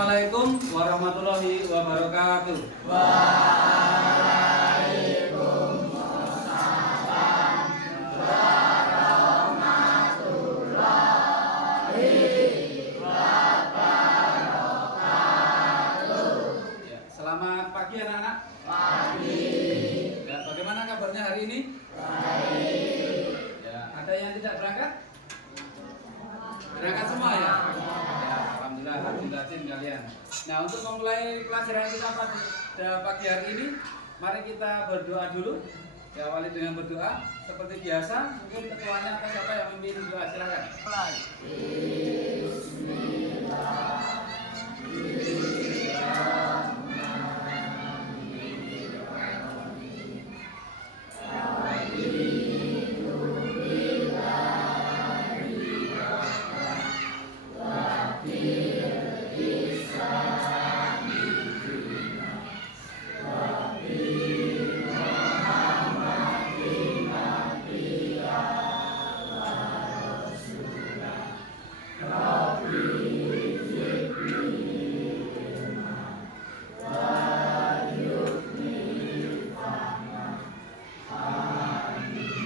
Assalamualaikum warahmatullahi wabarakatuh. Ya, selamat pagi anak-anak. Pagi. Ya, bagaimana kabarnya hari ini? Baik. Ya, ada yang tidak berangkat? Berangkat semua ya? Ya, alhamdulillah kalian. Nah, untuk memulai pelajaran kita pada pagi hari ini, mari kita berdoa dulu. Diawali dengan berdoa seperti biasa. Mungkin ketuanya atau siapa yang memimpin doa, silakan.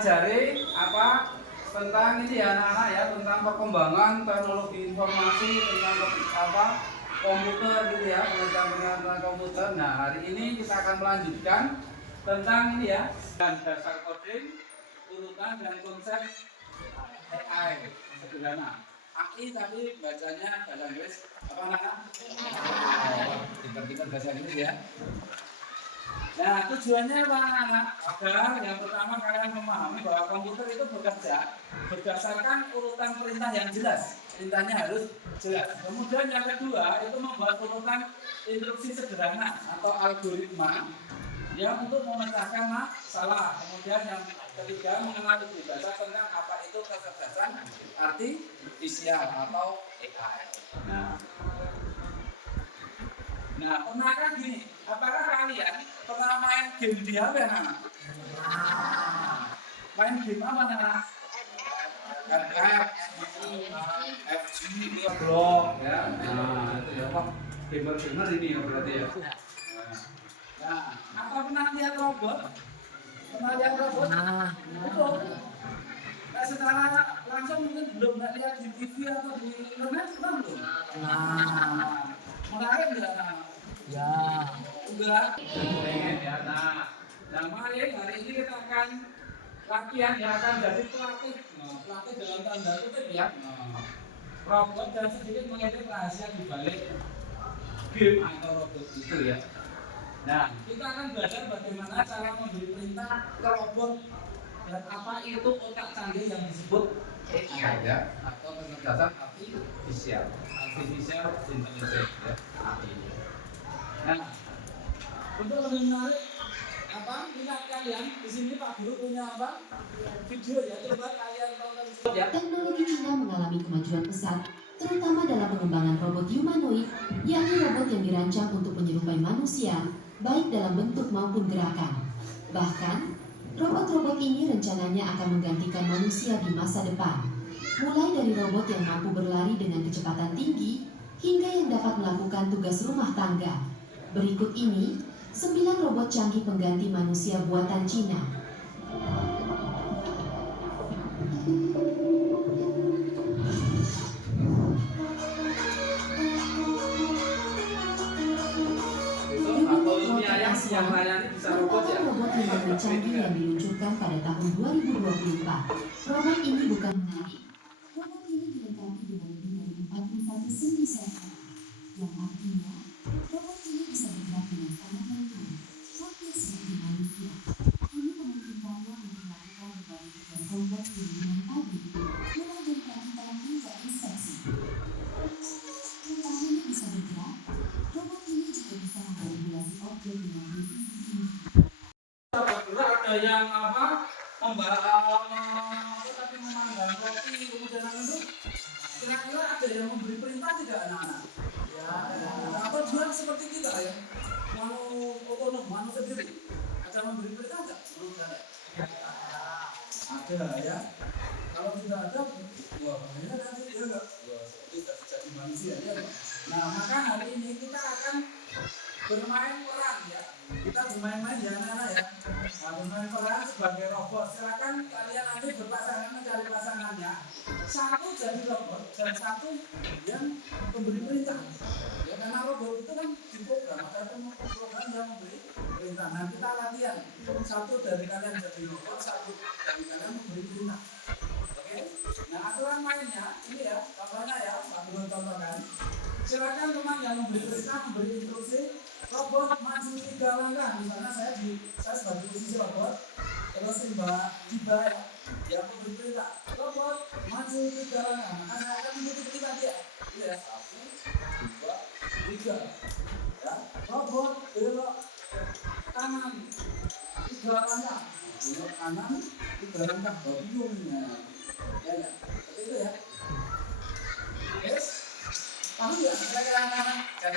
Pelajari apa tentang ini ya anak-anak ya, tentang perkembangan teknologi informasi, tentang apa komputer gitu ya, tentang komputer. Nah, hari ini kita akan melanjutkan tentang ini ya, dan dasar coding, urutan dan konsep AI sederhana. AI tapi bacanya bahasa Inggris apa anak-anak? Kita bahasa Inggris ya. Nah, tujuannya apa anak-anak? Agar yang pertama kalian memahami bahwa komputer itu bekerja berdasarkan urutan perintah yang jelas. Perintahnya harus jelas. Kemudian yang kedua itu membuat urutan instruksi sederhana atau algoritma yang untuk memecahkan masalah. Kemudian yang ketiga mengenal lebih dasar tentang apa itu kecerdasan artifisial atau AI. Nah, pernahkah gini? Apakah kalian pernah main game di HP, anak-anak? Main game apa, anak-anak? FG, Block, ya. Nah, itu ya, Pak. Gamer-gamer ini ya berarti ya. Nah, apa pernah lihat robot? Pernah lihat robot? Betul. Nah, secara langsung mungkin belum lihat di TV atau di internet, pernah belum? Menarik nggak, anak-anak? Ya. Enggak. Pengen ya. Nah, mari hari ini kita akan latihan yang akan jadi pelatih. Pelatih dalam tanda kutip ya. Robot dan sedikit mengedit rahasia di balik game atau robot itu ya. Nah, kita akan belajar bagaimana cara memberi perintah ke robot dan apa itu otak canggih yang disebut AI ya, atau kecerdasan artifisial intelligence ya, AI. Nah, untuk lebih menarik minat kalian di sini Pak Guru punya apa? Video ya, coba kalian tonton ya. Teknologi Cina mengalami kemajuan pesat, terutama dalam pengembangan robot humanoid, yakni robot yang dirancang untuk menyerupai manusia, baik dalam bentuk maupun gerakan. Bahkan, robot-robot ini rencananya akan menggantikan manusia di masa depan. Mulai dari robot yang mampu berlari dengan kecepatan tinggi, hingga yang dapat melakukan tugas rumah tangga. Berikut ini 9 robot canggih pengganti manusia buatan Cina. Merupakan robot yang canggih yang diluncurkan pada tahun 2024. Robot ini bukan menarik. Robot ini dilengkapi dengan lebih dari 41 sendi sensor, yang artinya robot ini bisa bergerak dengan sangat lentur, hampir seperti manusia. Ini memungkinkannya untuk melakukan berbagai tugas kompleks di lingkungan pabrik, mulai dari perawatan hingga inspeksi. Tak hanya bisa bergerak, robot ini juga bisa memanipulasi objek dengan presisi tinggi. Ada yang memandang roti kemudian itu kira-kira ada yang memberi perintah tidak anak-anak? Ya, atau dia seperti kita ya, mau otonom, mau sendiri. Ada memberi perintah nggak? Ada ya. Kalau tidak ada, wah ini nanti dia nggak, wah tidak jadi manusia ya. Nah, maka hari ini bermain peran ya. Kita bermain-main ya anak-anak ya. Nah, bermain peran sebagai robot. Silakan kalian nanti berpasangan mencari pasangannya. Satu jadi robot dan satu yang memberi perintah. Ya karena robot itu kan diprogram, ada program yang memberi perintah. Nah kita latihan. Satu dari kalian jadi robot, satu dari kalian memberi perintah. Oke. Nah aturan mainnya ini ya, contohnya ya, Pak Guru contohkan. Silakan teman yang memberi perintah memberi instruksi. Robot maju 3 langkah, misalnya saya sebagai posisi robot, terus Mbak Diba yang memberi perintah, robot maju 3 langkah, maka saya akan mengikuti perintah dia. Ya, 1, 2, 3. Ya, robot belok kanan 3 langkah, belok kanan 3 langkah, bingung ya, seperti itu ya. Yes, paham ya? Kira-kira anak-anak. Ya,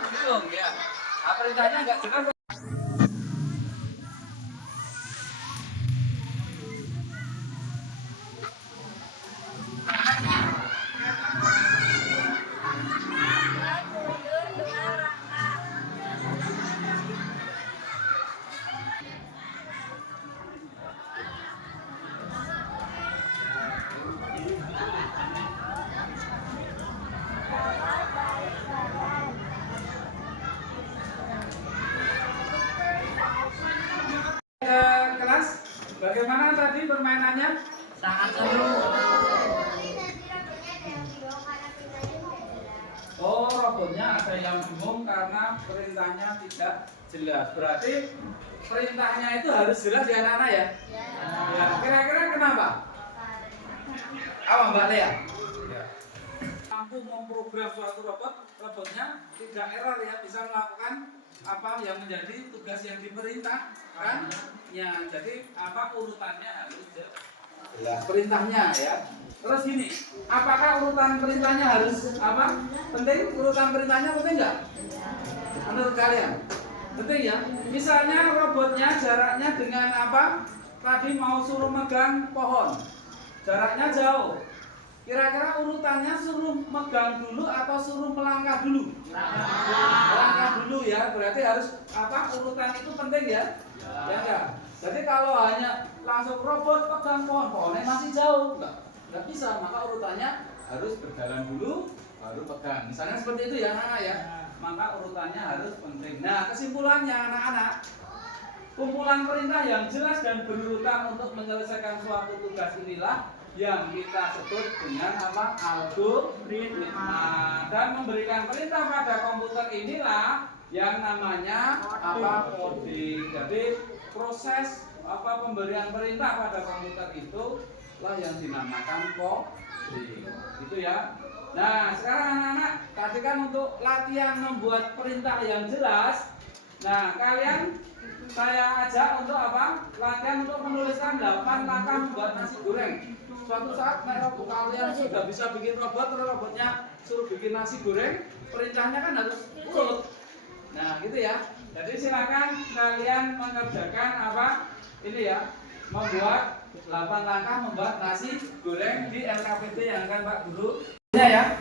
bingung ya. Perintahnya nggak jelas. Kelas, bagaimana tadi permainannya? Sangat seru. Oh, robotnya ada yang bingung karena perintahnya tidak jelas. Berarti perintahnya itu harus jelas ya anak-anak ya? Ya. Kira-kira kenapa? Apa Mbak Lea? Ya. Mampu memprogram suatu robotnya tidak error ya, bisa melakukan apa yang menjadi tugas yang diperintahkan. Ya, jadi apa urutannya harus jelas. Perintahnya ya. Terus gini, apakah urutan perintahnya harus apa? Penting? Urutan perintahnya penting nggak? Menurut kalian? Penting ya? Misalnya robotnya jaraknya dengan apa? Tadi mau suruh megang pohon, jaraknya jauh. Kira-kira urutannya suruh megang dulu atau suruh melangkah dulu? Melangkah dulu ya, berarti harus apa? Urutan itu penting ya? Ya enggak? Jadi kalau hanya langsung robot pegang pohon, pohonnya masih jauh, nggak bisa, maka urutannya harus berjalan dulu baru pegang. Misalnya seperti itu ya anak-anak ya. Maka urutannya harus penting. Nah, kesimpulannya anak-anak, kumpulan perintah yang jelas dan berurutan untuk menyelesaikan suatu tugas inilah yang kita sebut dengan apa? Algoritma. Dan memberikan perintah pada komputer inilah yang namanya apa? Coding. Jadi proses apa pemberian perintah pada komputer itu lah yang dinamakan coding. Gitu ya. Nah, sekarang anak-anak, tadi kan untuk latihan membuat perintah yang jelas. Nah, kalian saya ajak untuk apa? Latihan untuk menuliskan 8 langkah membuat nasi goreng. Suatu saat kalian sudah bisa bikin robot, terus robotnya suruh bikin nasi goreng, perintahnya kan harus urut. Nah, gitu ya. Jadi silakan kalian mengerjakan apa? Ini ya, membuat 8 langkah membuat nasi goreng di LKPD yang akan Pak Guru. Ya.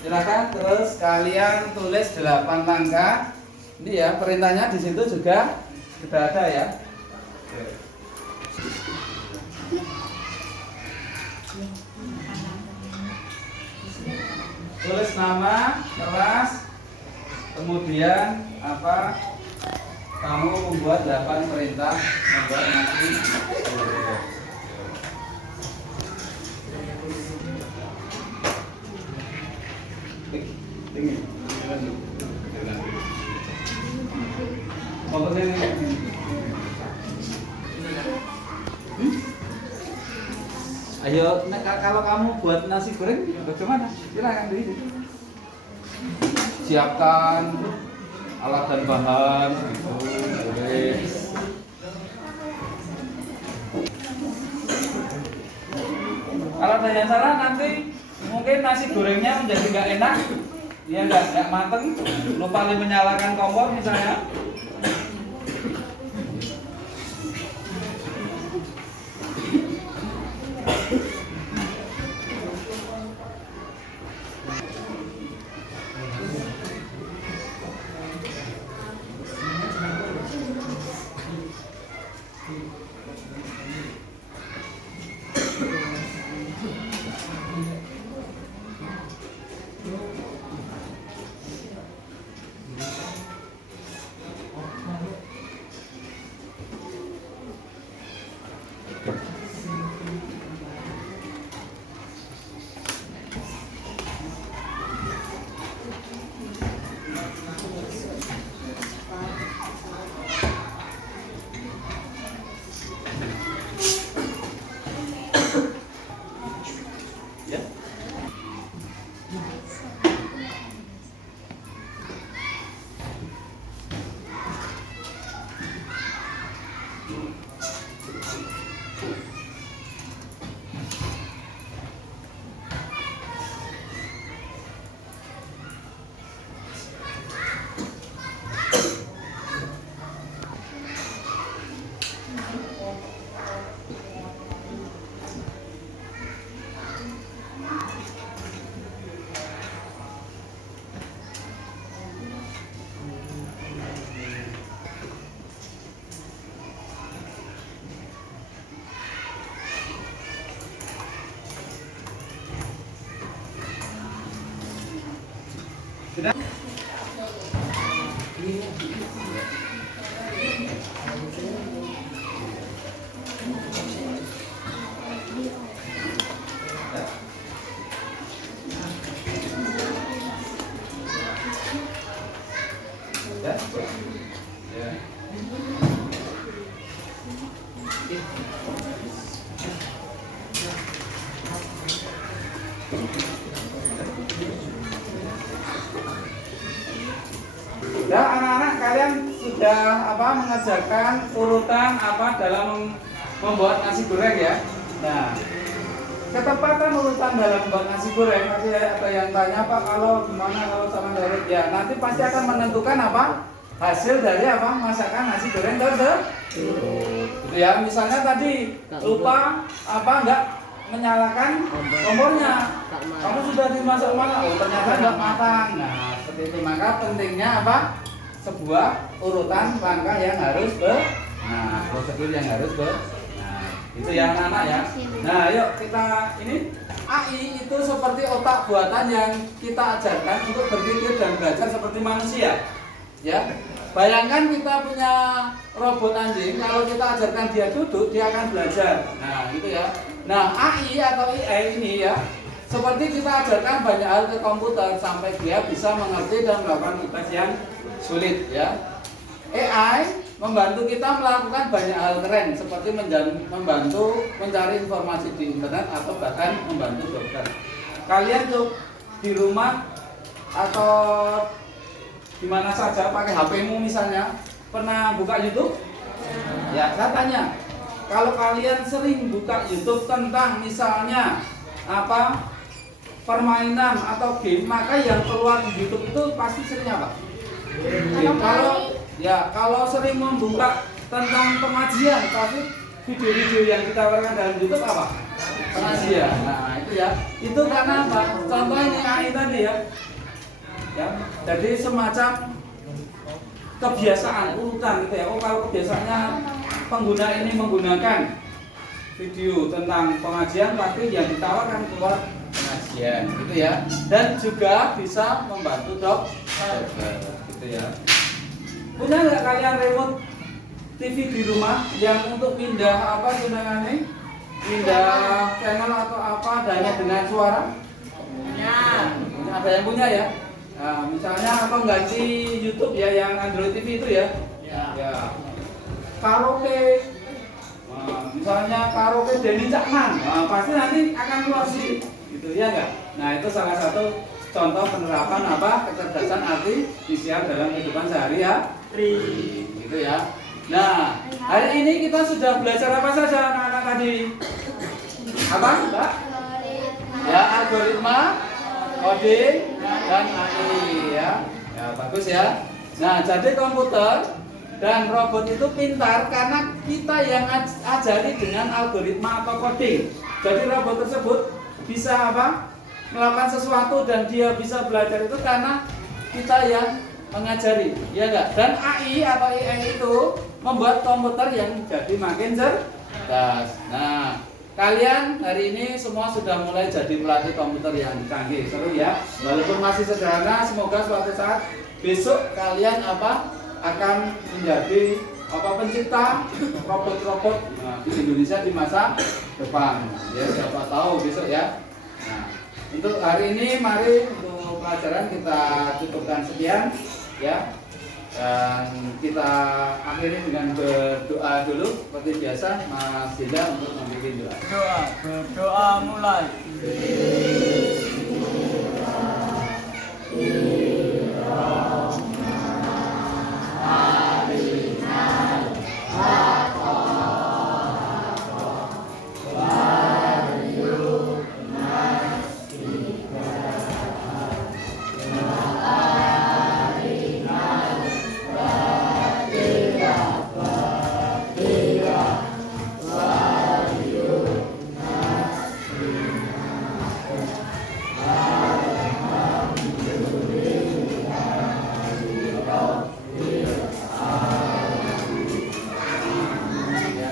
Silakan terus kalian tulis 8 langkah. Ini ya perintahnya di situ juga sudah ada ya. Tulis nama, kelas, kemudian apa? Kamu membuat 8 perintah membuat nasi goreng. Mau ke sini. Ayo, kalau kamu buat nasi goreng, bagaimana? Silakan di sini. Siapkan alat dan bahan, gitu, boleh. Kalau ada yang salah nanti mungkin nasi gorengnya menjadi nggak enak, ya nggak mateng, lupa menyalakan kompor misalnya. Sudah? Ya. Ya. Ya anak-anak, kalian sudah mengerjakan urutan dalam membuat nasi goreng ya. Nah, ketepatan urutan dalam membuat nasi goreng, nanti ada yang tanya Pak, kalau gimana kalau sama Darit ya, nanti pasti akan menentukan hasil dari masakan nasi goreng tersebut. Gitu ya. Misalnya tadi lupa enggak menyalakan kompornya, kamu sudah dimasak mana? Oh ternyata enggak matang. Nah seperti itu, maka pentingnya sebuah urutan langkah yang harus prosedur yang harus itu ya anak-anak ya. Nah yuk kita ini AI itu seperti otak buatan yang kita ajarkan untuk berpikir dan belajar seperti manusia ya. Bayangkan kita punya robot anjing, kalau kita ajarkan dia duduk, dia akan belajar. Nah gitu ya. Nah AI atau AI ini ya, seperti kita ajarkan banyak hal ke komputer sampai dia bisa mengerti dan melakukan tugas yang sulit ya. AI membantu kita melakukan banyak hal keren seperti membantu mencari informasi di internet atau bahkan membantu dokter. Kalian tuh di rumah atau di mana saja pakai HP-mu misalnya, pernah buka YouTube? Ya, saya tanya, kalau kalian sering buka YouTube tentang misalnya permainan atau game, maka yang keluar di YouTube itu pasti sering apa? Kalau sering membuka tentang pengajian, tapi video-video yang kita tawarkan dalam YouTube apa? Pengajian. Nah itu ya, itu karena apa? Contoh ini AI tadi ya. Jadi semacam kebiasaan urutan gitu ya. Oh kalau kebiasaannya pengguna ini menggunakan video tentang pengajian, pasti yang ditawarkan keluar pengajian gitu ya. Dan juga bisa membantu dokter gitu ya. Punya nggak kalian remote TV di rumah yang untuk pindah pindah channel atau hanya dengan suara? Punya. Ada yang punya ya? Nah, misalnya ganti YouTube ya yang Android TV itu ya. Ya. Karaoke. Nah, misalnya karaoke Denny Caknan, nah, pasti nanti akan keluar sih, gitu ya enggak? Nah itu salah satu contoh penerapan apa kecerdasan artifisial dalam kehidupan sehari-hari, gitu ya. Nah hari ini kita sudah belajar apa saja anak-anak tadi? Apa, Mbak? Ya algoritma, coding, dan AI ya. Ya bagus ya. Nah jadi komputer dan robot itu pintar karena kita yang ajari dengan algoritma atau coding. Jadi robot tersebut bisa apa? Melakukan sesuatu dan dia bisa belajar itu karena kita yang mengajari, ya enggak? Dan AI atau AI itu membuat komputer yang jadi makin cerdas. Nah, kalian hari ini semua sudah mulai jadi pelatih komputer yang canggih, seru ya. Walaupun masih sederhana, semoga suatu saat besok kalian apa? Akan menjadi apa pencipta robot-robot di Indonesia di masa depan. Ya, siapa tahu besok ya. Nah, untuk hari ini mari untuk pelajaran kita cukupkan sekian ya. Dan kita akhiri dengan berdoa dulu seperti biasa. Mas Dinda untuk membimbing doa. Berdoa mulai.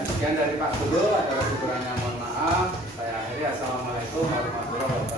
Sekian dari Pak Guru, ada kekurangannya mohon maaf. Saya akhiri, assalamualaikum warahmatullahi wabarakatuh.